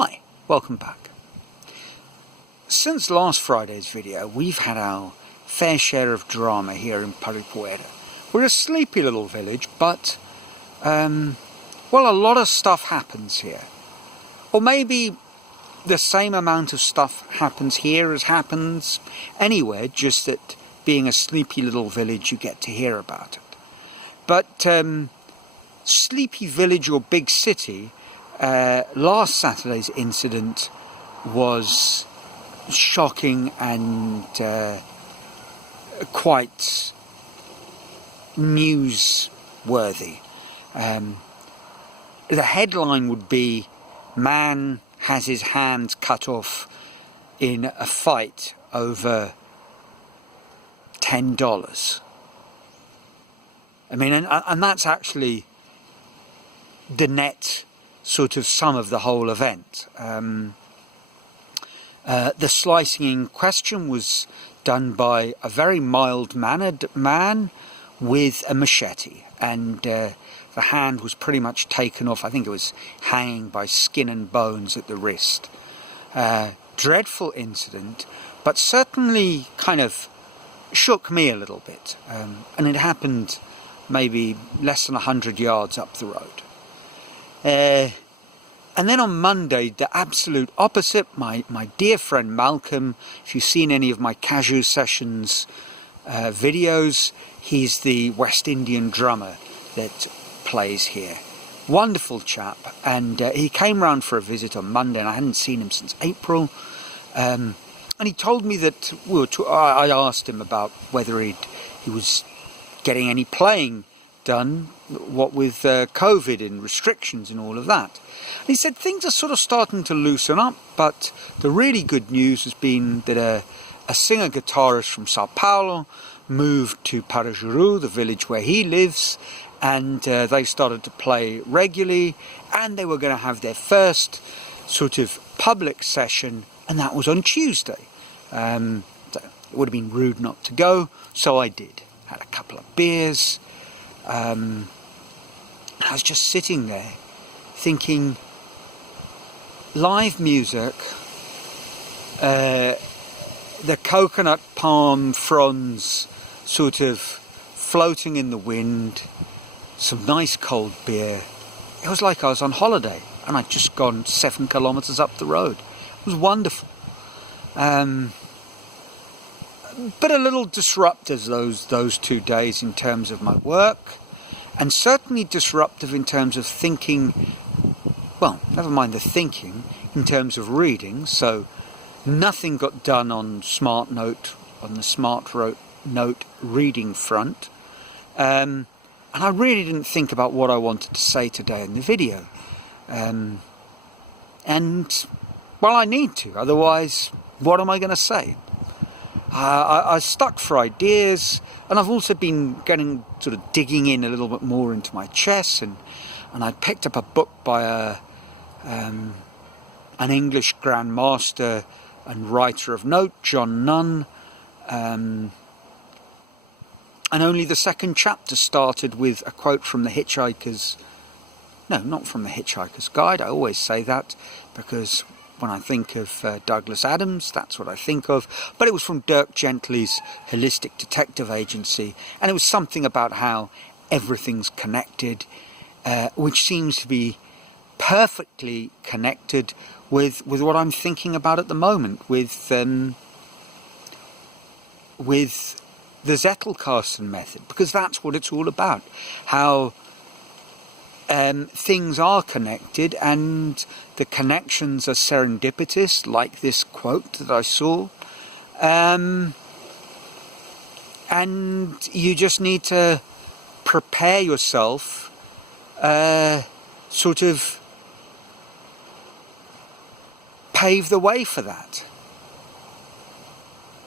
Hi, welcome back. Since last Friday's video, we've had our fair share of drama here in Paripuera. We're a sleepy little village, but, well, a lot of stuff happens here. Or maybe the same amount of stuff happens here as happens anywhere, just that being a sleepy little village, you get to hear about it. But sleepy village or big city, last Saturday's incident was shocking and quite newsworthy. The headline would be, "Man has his hands cut off in a fight over $10. I mean, and that's actually the net sort of sum of the whole event. The slicing in question was done by a very mild-mannered man with a machete, and the hand was pretty much taken off. I think it was hanging by skin and bones at the wrist. Dreadful incident, but certainly kind of shook me a little bit, and it happened maybe less than 100 yards up the road. And then on Monday, the absolute opposite, my dear friend Malcolm, if you've seen any of my Cashew Sessions videos, he's the West Indian drummer that plays here. Wonderful chap, and he came round for a visit on Monday, and I hadn't seen him since April. And he told me that I asked him about whether he was getting any playing done, what with COVID and restrictions and all of that. And he said things are sort of starting to loosen up, but the really good news has been that a singer-guitarist from Sao Paulo moved to Parajuru, the village where he lives, and they started to play regularly, and they were going to have their first sort of public session, and that was on Tuesday. So it would have been rude not to go, so I did. Had a couple of beers. I was just sitting there thinking, live music, the coconut palm fronds sort of floating in the wind, some nice cold beer. It was like I was on holiday and I'd just gone 7 kilometres up the road. It was wonderful. But a little disruptive those 2 days in terms of my work, and certainly disruptive in terms of thinking, well, never mind the thinking, in terms of reading. So nothing got done on the SmartNote reading front. And I really didn't think about what I wanted to say today in the video. And, well, I need to, otherwise, what am I going to say? I stuck for ideas, and I've also been sort of digging in a little bit more into my chess, and I picked up a book by an English grandmaster and writer of note, John Nunn, and only the second chapter started with a quote from the Hitchhiker's, no, not from the Hitchhiker's Guide. I always say that because when I think of Douglas Adams, that's what I think of. But it was from Dirk Gently's Holistic Detective Agency, and it was something about how everything's connected, which seems to be perfectly connected with what I'm thinking about at the moment, with the Zettelkasten method, because that's what it's all about, how things are connected, and the connections are serendipitous, like this quote that I saw. And you just need to prepare yourself, sort of pave the way for that.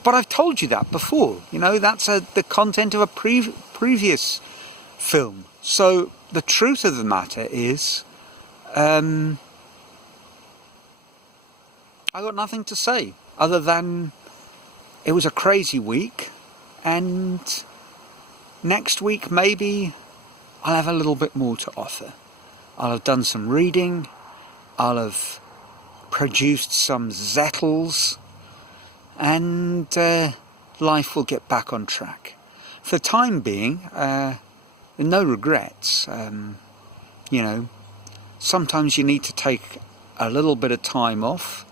But I've told you that before, that's the content of a previous film. So the truth of the matter is, I got nothing to say other than it was a crazy week, and next week maybe I'll have a little bit more to offer. I'll have done some reading, I'll have produced some Zettels, and life will get back on track. For the time being, no regrets. Sometimes you need to take a little bit of time off.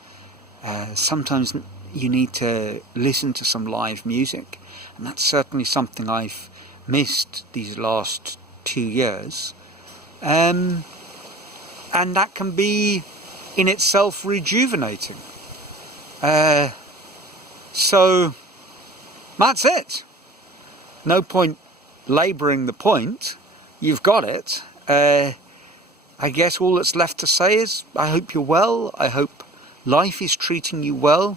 Sometimes you need to listen to some live music, and that's certainly something I've missed these last 2 years. And that can be in itself rejuvenating. So that's it. No point labouring the point. You've got it. I guess all that's left to say is I hope you're well. I hope life is treating you well.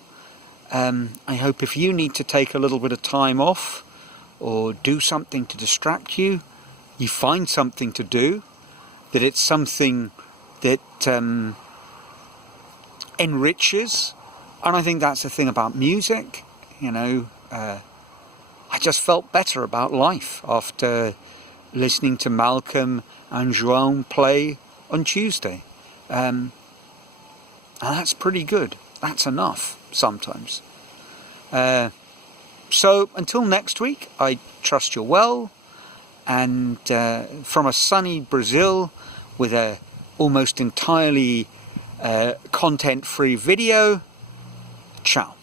I hope if you need to take a little bit of time off or do something to distract you, you find something to do, that it's something that enriches. And I think that's the thing about music. I just felt better about life after listening to Malcolm and João play on Tuesday. And that's pretty good. That's enough sometimes. So until next week, I trust you're well. And from a sunny Brazil with a almost entirely content-free video, ciao.